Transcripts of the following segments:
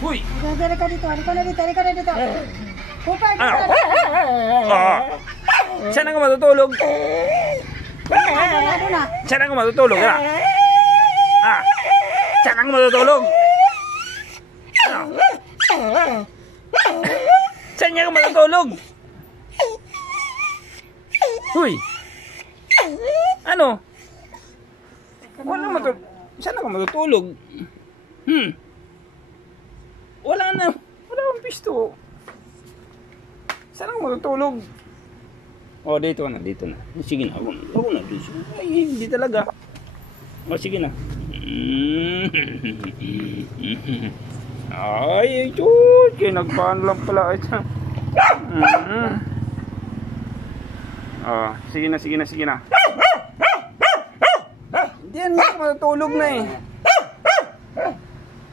Huy! Dali ka dito, dali ka na dito. Kupay, Saan ako matutulog? ano na? Saan ako matutulog? Saan ako matutulog? Saan niya ako matutulog? Huy! Ano? Wala matutulog. Saan ako matutulog? Wala na. Wala akong pisto. Saan ako matutulog? Oh, dito na. Sige na. Ako na. Ay, hindi talaga. Oh, sige na. Ay, ito. Kinagpaan lang pala. Oh, sige na. Hindi ako matutulog na eh.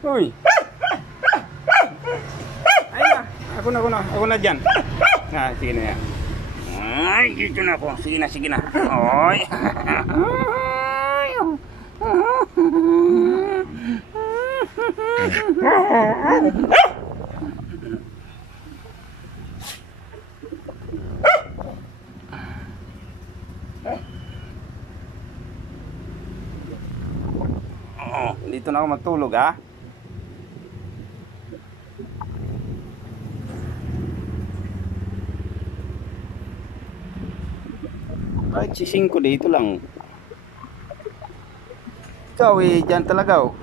Uy. Ako na dyan. Sige na yan. Ay, dito na ako. Sige na. Ay. Dito na ako matulog, ha? Kahit sising ko dito lang. Ikaw dyan talaga, oh.